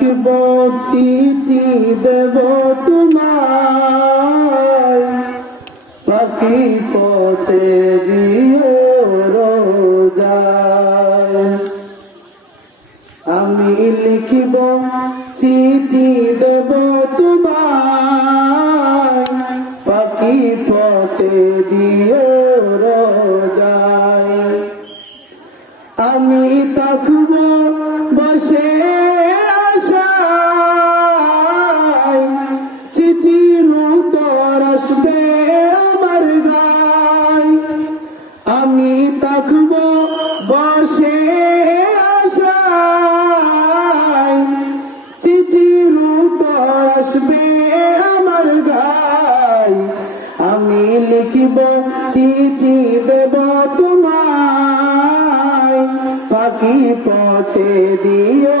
লিখব চিঠি দেব তোমায় পাখি পৌঁছে দিও রোজায় আমি লিখিব চিঠি দেব তোমায়। পাখি পৌঁছে দিও রোজায়। আমি থাকব বসে আমি থাকব বসে আশায়। চিঠির উত্তর আসবে আমার গায়। আমি লিখিব চিঠি দেব তোমায়। পাখি পৌঁছে দিও